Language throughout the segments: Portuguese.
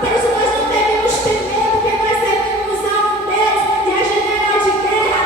Por isso nós não devemos temer, porque nós servimos a um Deus, e a general de guerra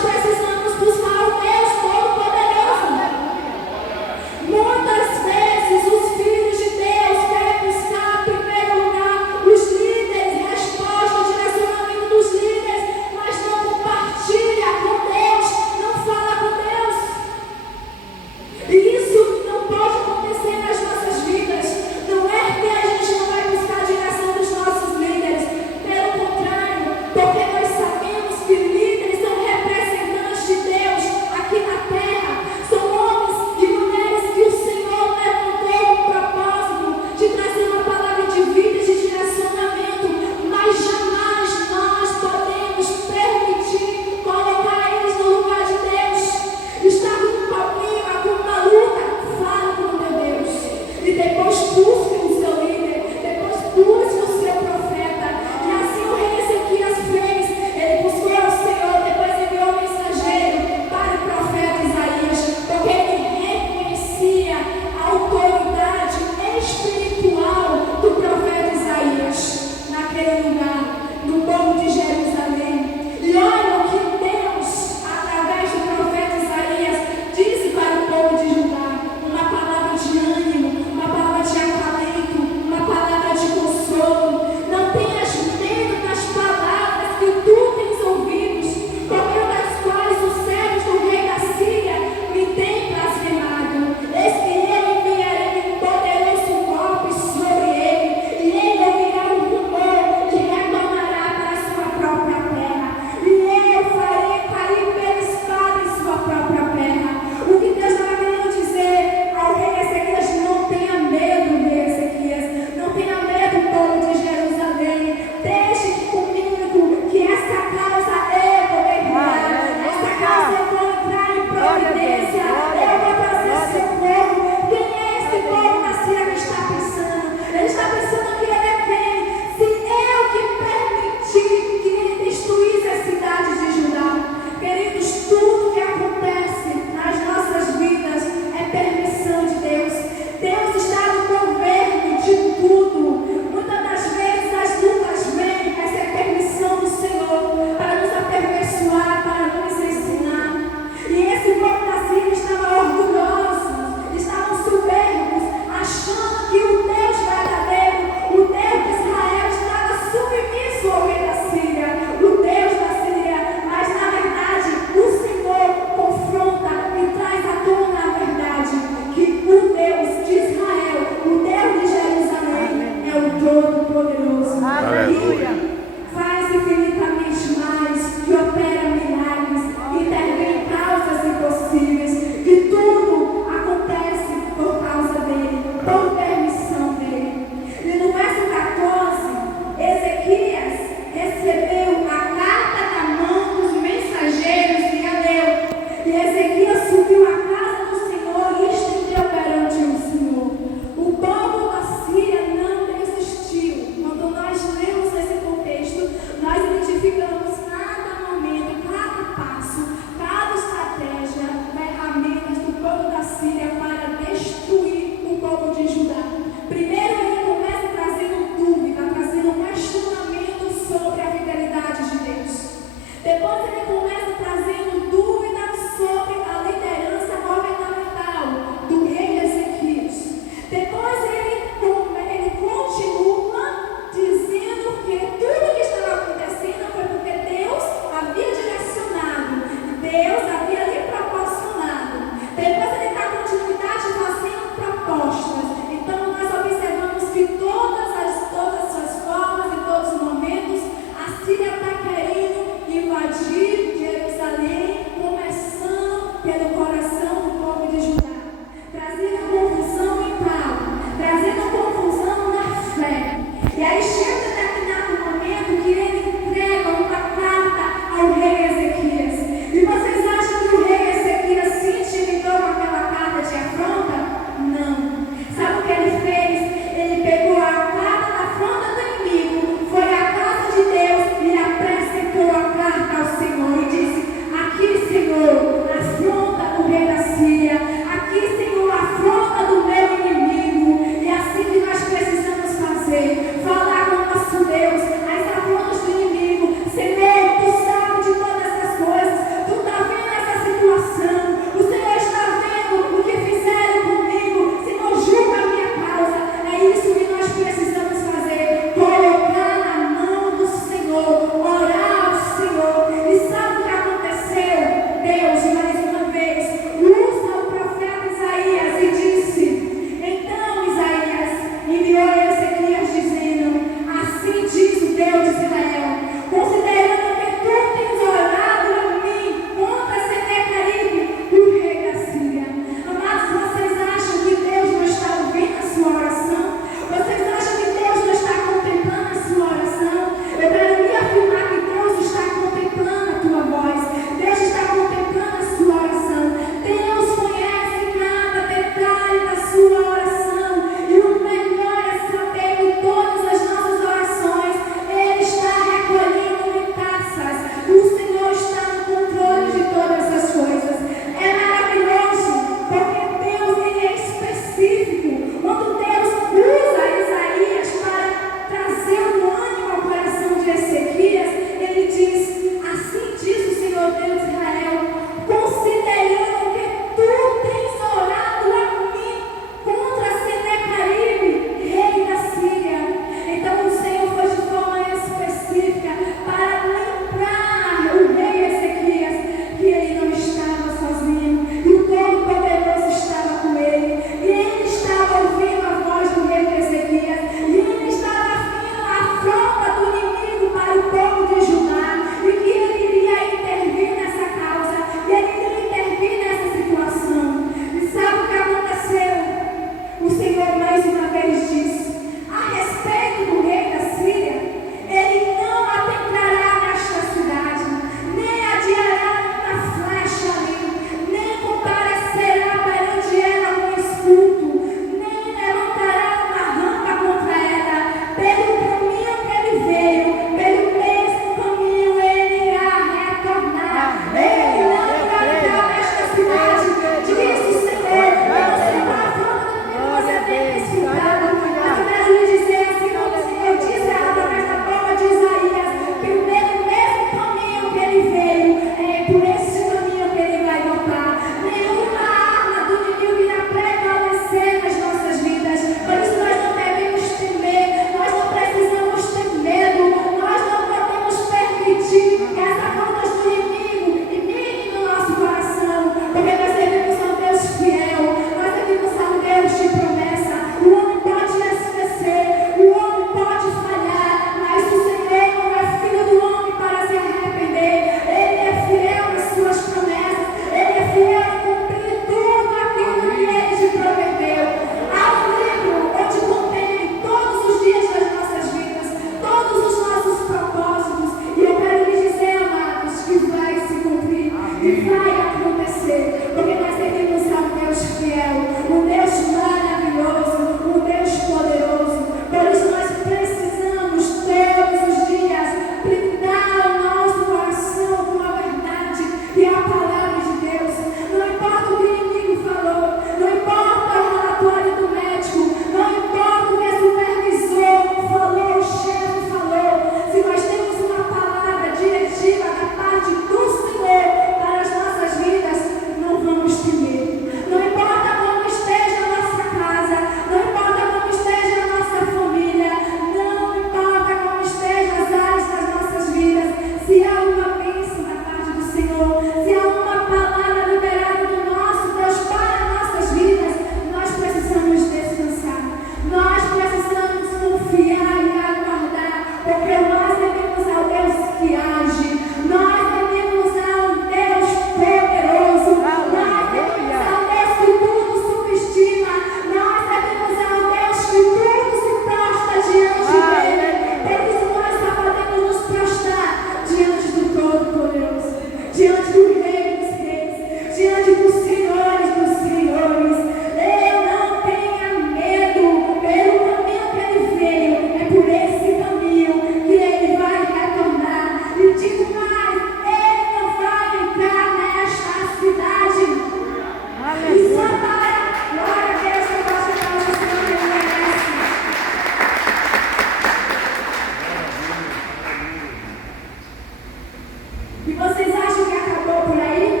E vocês acham que acabou por aí?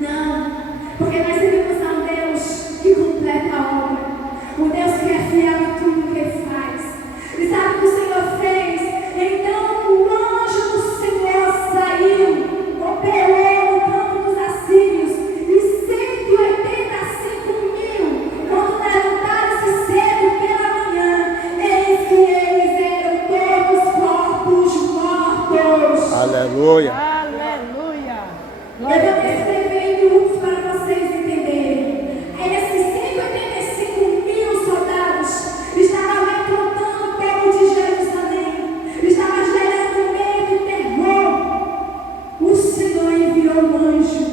Não, porque nós servimos a um Deus que completa a obra, um Deus que é fiel em tudo que Ele faz. E sabe o que o Senhor fez? Então o anjo do Senhor saiu, operou no campo dos assírios, e 185 mil, quando levantaram-se cedo pela manhã, eis que eles eram todos corpos mortos. Aleluia. Eu vou descrever em grupos para vocês entenderem. Esses 185 mil soldados estavam recrutando o povo de Jerusalém, estavam gerando medo e terror. O Senhor enviou um anjo,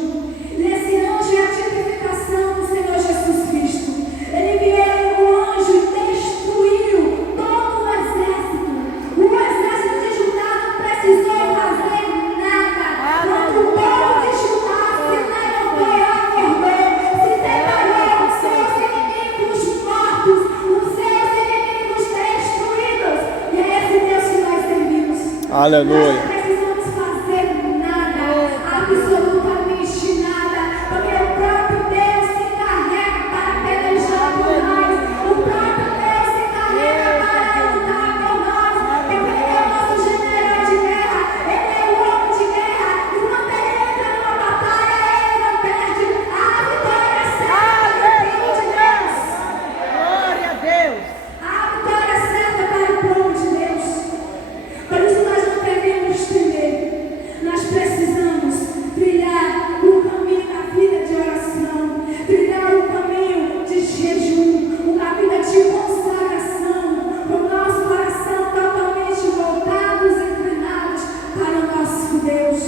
e esse anjo é a tipificação do Senhor Jesus Cristo. Ele enviou um anjo e destruiu todo o exército. O exército de Judá não precisou fazer nada. Quando o povo de Judá se levantou, acordou, se separou, os seus inimigos mortos, os seus inimigos destruídos. E é esse Deus que nós servimos. Aleluia. Nós não precisamos fazer nada, absolutamente nada, porque o próprio Deus se encarrega para pelejar por nós. O próprio Deus se encarrega para lutar por nós. Porque Ele é o nosso general de guerra, Ele é o homem de guerra. E quando Ele entra numa batalha, Ele não perde. A vitória é certa para o povo de Deus. Glória a Deus. A vitória é certa para o povo de Deus. Por isso nós não devemos temer. Nós precisamos trilhar o caminho da vida de oração, trilhar o caminho de jejum, uma vida de consagração, com o nosso coração totalmente voltados e inclinados para o nosso Deus.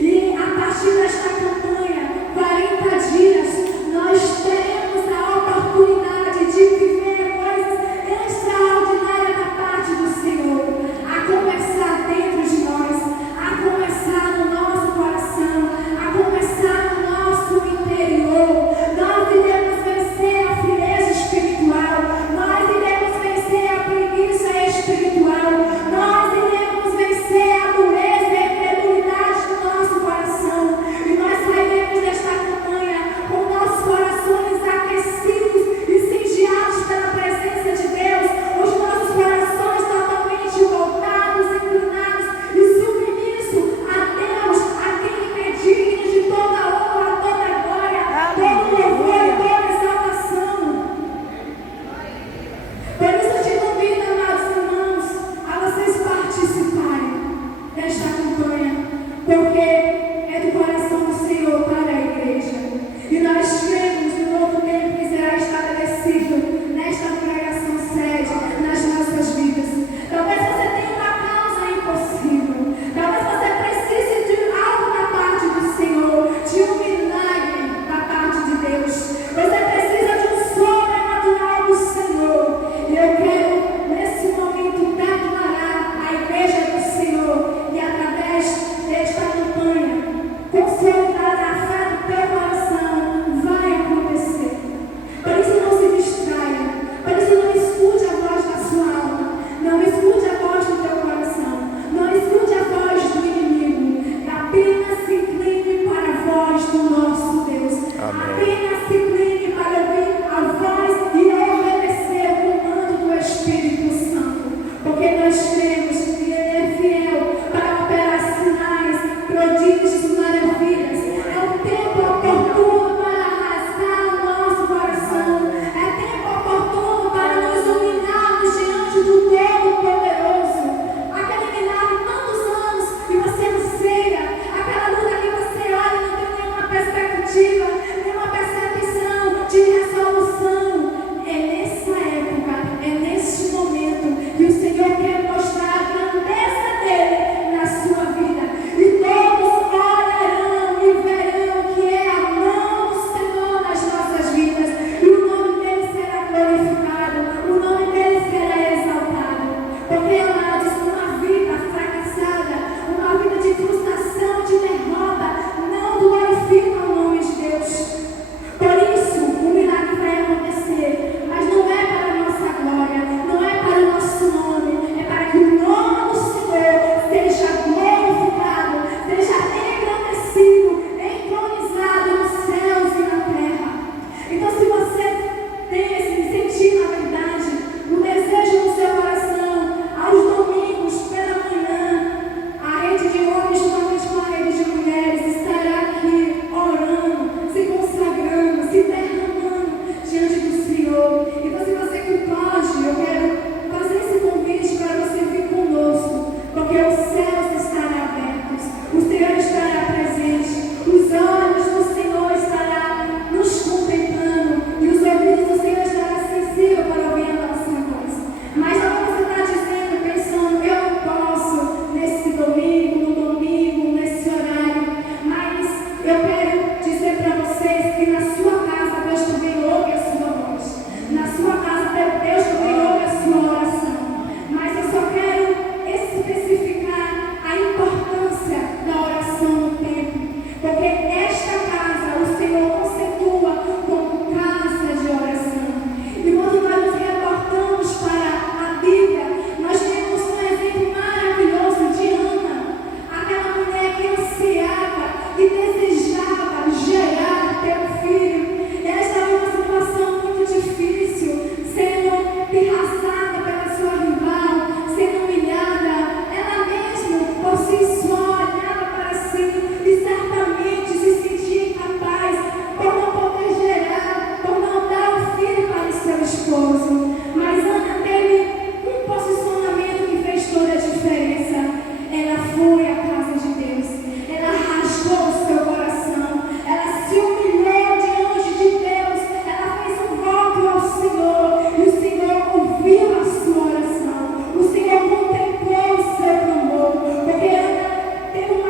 E a partir desta campanha, 40 dias, nós teremos a oportunidade de viver coisas extraordinárias da parte do Senhor, a começar dentro de nós, a começar no nosso coração, a começar no nosso interior. Nós iremos vencer a frieza espiritual, nós iremos vencer a preguiça espiritual, nós iremos vencer a dureza e a incredulidade do nosso coração, e nós sairemos desta campanha com nossos corações aquecidos e incendiados pela presença de Deus, os nossos corações totalmente voltados, inclinados e submissos a Deus, a quem é digno de toda honra, toda glória, todo louvor e toda exaltação. Por isso eu te convido, amados irmãos, a vocês participarem desta campanha, porque é do coração do Senhor para a igreja. E nós cremos no novo tempo que será estabelecido nesta congregação sede, nas nossas vidas. Talvez você tenha uma causa impossível, talvez você precise de algo da parte do Senhor, de um milagre da parte de Deus. Você precisa de um sobrenatural do Senhor. E eu quero, nesse momento, declarar a igreja do Senhor, e através desta campanha,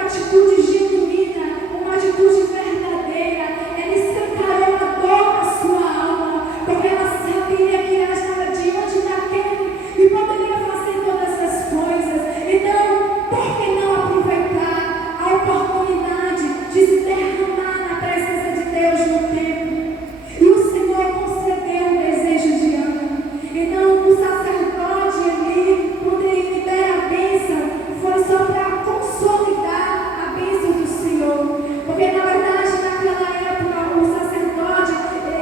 atitude genuína, uma atitude verdadeira. Ela escancarou a dor da sua alma, porque ela sabia que ela estava diante daquele que poderia fazer todas as coisas. Então, por que não aproveitar a oportunidade de se derramar na presença de Deus no templo? E o Senhor concedeu o desejo de Ana. Então, o sacerdote ali, quando ele libera a bênção, foi só para consolidar a bênção do Senhor. Porque, na verdade, naquela época, o sacerdote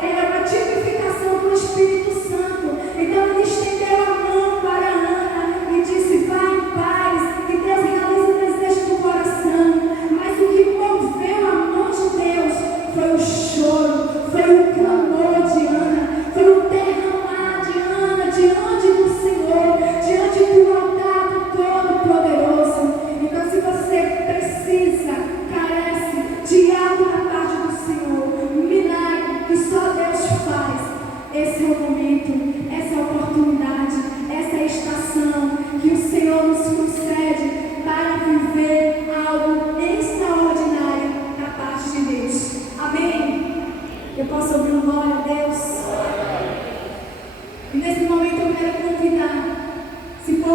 era uma tipificação do Espírito Santo. Então, ele estendeu a mão para Ana e disse: vai em paz, e Deus realiza o desejo do coração. Mas o que moveu a mão de Deus foi o choro, foi o clamor de Ana, foi o derramar de Ana diante do Senhor, diante do altar do Todo-Poderoso. Então, se você precisa, carece de algo da parte do Senhor, um milagre que só Deus faz, esse é o momento, essa é a oportunidade, essa é a estação que o Senhor nos concede para viver algo extraordinário da parte de Deus. Amém? Eu posso ouvir um glória a Deus? E nesse momento eu quero convidar, se for